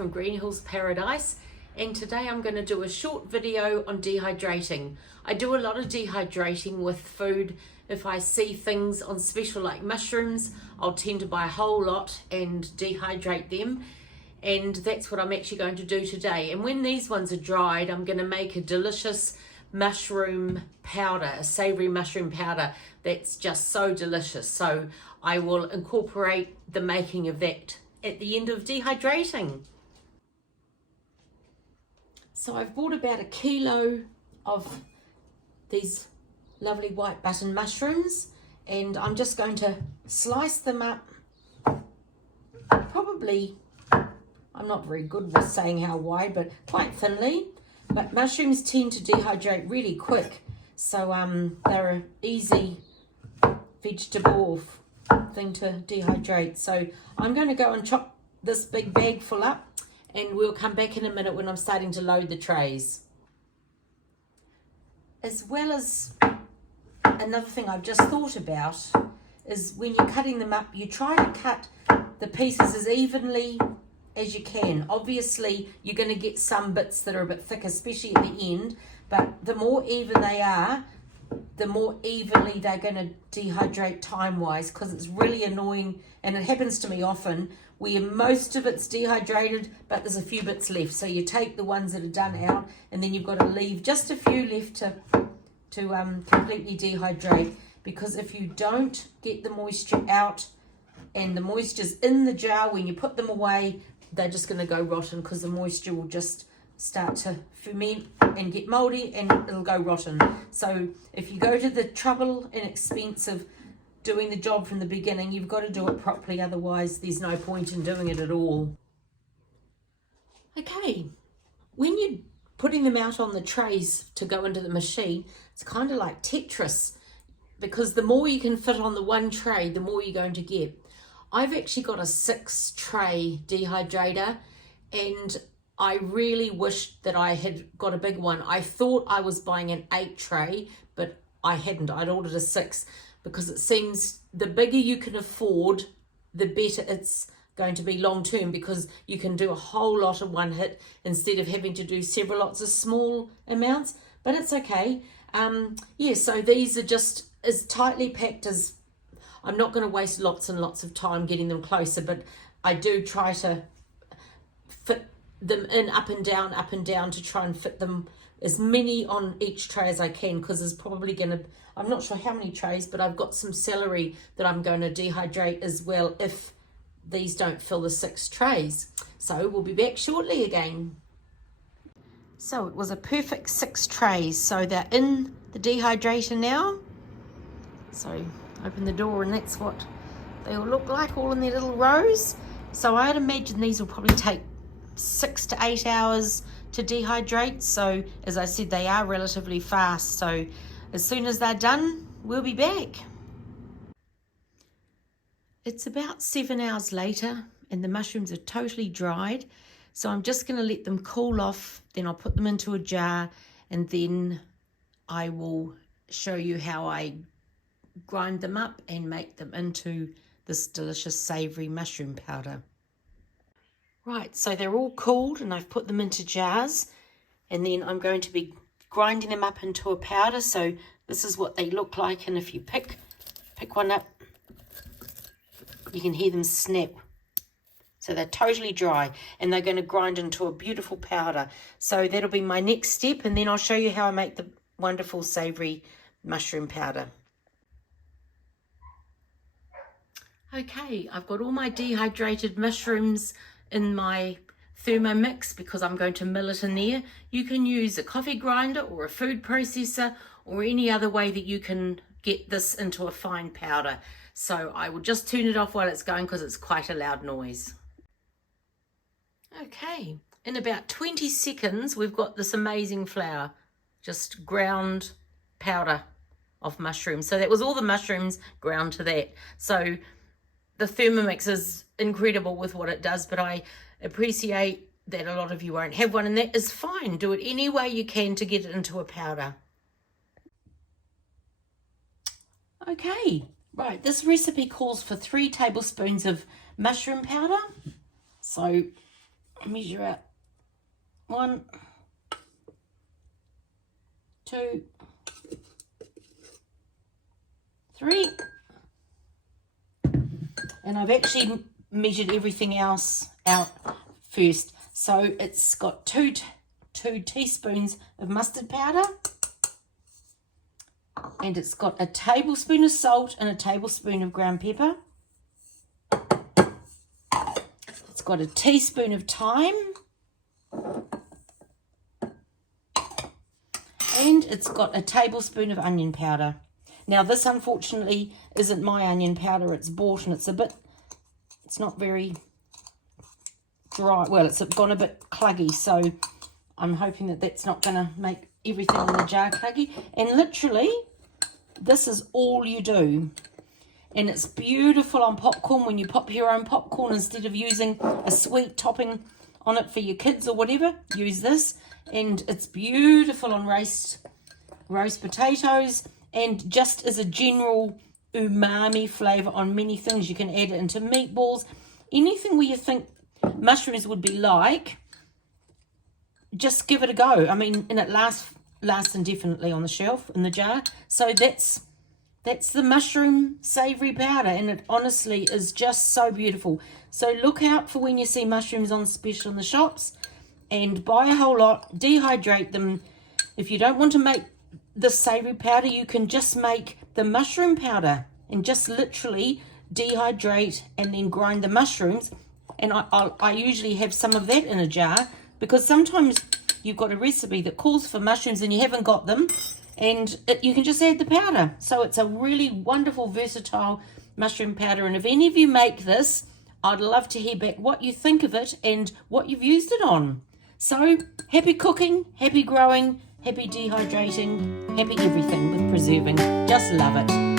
from Green Hills Paradise, and today I'm going to do a short video on dehydrating. I do a lot of dehydrating with food. If I see things on special like mushrooms, I'll tend to buy a whole lot and dehydrate them, and that's what I'm actually going to do today. And when these ones are dried, I'm going to make a delicious mushroom powder, a savoury mushroom powder that's just so delicious. So I will incorporate the making of that at the end of dehydrating. So I've bought about 1 kilo of these lovely white button mushrooms, and I'm just going to slice them up. Probably, I'm not very good with saying how wide, but quite thinly. But mushrooms tend to dehydrate really quick, so they're an easy vegetable thing to dehydrate. So I'm going to go and chop this big bag full up, and we'll come back in a minute when I'm starting to load the trays. As well as another thing I've just thought about is when you're cutting them up, you try to cut the pieces as evenly as you can. Obviously you're going to get some bits that are a bit thick, especially at the end, but the more even they are, the more evenly they're going to dehydrate time-wise, because it's really annoying, and it happens to me often, where most of it's dehydrated, but there's a few bits left. So you take the ones that are done out, and then you've got to leave just a few left to completely dehydrate, because if you don't get the moisture out, and the moisture's in the jar when you put them away, they're just going to go rotten, because the moisture will just start to ferment and get moldy, and it'll go rotten. So if you go to the trouble and expense of doing the job from the beginning, you've got to do it properly, otherwise there's no point in doing it at all. Okay, when you're putting them out on the trays to go into the machine, it's kind of like Tetris, because the more you can fit on the one tray, the more you're going to get. I've actually got a 6-tray dehydrator, and I really wish that I had got a big one. I thought I was buying an 8-tray, but I hadn't. I'd ordered a 6, because it seems the bigger you can afford, the better it's going to be long term, because you can do a whole lot in one hit instead of having to do several lots of small amounts. But it's okay. Yeah, so these are just as tightly packed as, I'm not going to waste lots and lots of time getting them closer, but I do try to fit them in up and down to try and fit them as many on each tray as I can, because there's probably going to, I'm not sure how many trays, but I've got some celery that I'm going to dehydrate as well if these don't fill the 6 trays. So we'll be back shortly again. So it was a perfect 6 trays, so they're in the dehydrator now. So open the door, and that's what they all look like, all in their little rows. So I'd imagine these will probably take 6 to 8 hours to dehydrate. So as I said, they are relatively fast. So as soon as they're done, we'll be back. It's about 7 hours later, and the mushrooms are totally dried. So I'm just going to let them cool off. Then I'll put them into a jar, and then I will show you how I grind them up and make them into this delicious savoury mushroom powder. Right, so they're all cooled, and I've put them into jars, and then I'm going to be grinding them up into a powder. So this is what they look like, and if you pick one up, you can hear them snap. So they're totally dry, and they're going to grind into a beautiful powder. So that'll be my next step, and then I'll show you how I make the wonderful savoury mushroom powder. Okay, I've got all my dehydrated mushrooms in my Thermomix, because I'm going to mill it in there. You can use a coffee grinder or a food processor, or any other way that you can get this into a fine powder. So I will just turn it off while it's going, because it's quite a loud noise. Okay, in about 20 seconds we've got this amazing flour, just ground powder of mushrooms. So that was all the mushrooms ground to that. So the Thermomix is incredible with what it does, but I appreciate that a lot of you won't have one, and that is fine. Do it any way you can to get it into a powder. Okay, right, this recipe calls for 3 tablespoons of mushroom powder. So measure out 1, 2, 3, and I've actually measured everything else out first. So it's got 2 teaspoons of mustard powder, and it's got a tablespoon of salt and a tablespoon of ground pepper. It's got a teaspoon of thyme, and it's got a tablespoon of onion powder. Now this unfortunately isn't my onion powder, it's bought, and it's not very dry. Well, it's gone a bit cluggy, so I'm hoping that that's not going to make everything in the jar cluggy. And literally, this is all you do. And it's beautiful on popcorn when you pop your own popcorn instead of using a sweet topping on it for your kids or whatever. Use this. And it's beautiful on roast potatoes, and just as a general umami flavour on many things. You can add it into meatballs. Anything where you think mushrooms would be like, just give it a go. I mean, and it lasts indefinitely on the shelf in the jar. So that's the mushroom savoury powder, and it honestly is just so beautiful. So look out for when you see mushrooms on special in the shops, and buy a whole lot, dehydrate them. If you don't want to make the savoury powder, you can just make the mushroom powder and just literally dehydrate and then grind the mushrooms. And I usually have some of that in a jar, because sometimes you've got a recipe that calls for mushrooms and you haven't got them, and you can just add the powder. So it's a really wonderful, versatile mushroom powder. And if any of you make this, I'd love to hear back what you think of it and what you've used it on. So happy cooking, happy growing, happy dehydrating, happy everything with preserving. Just love it.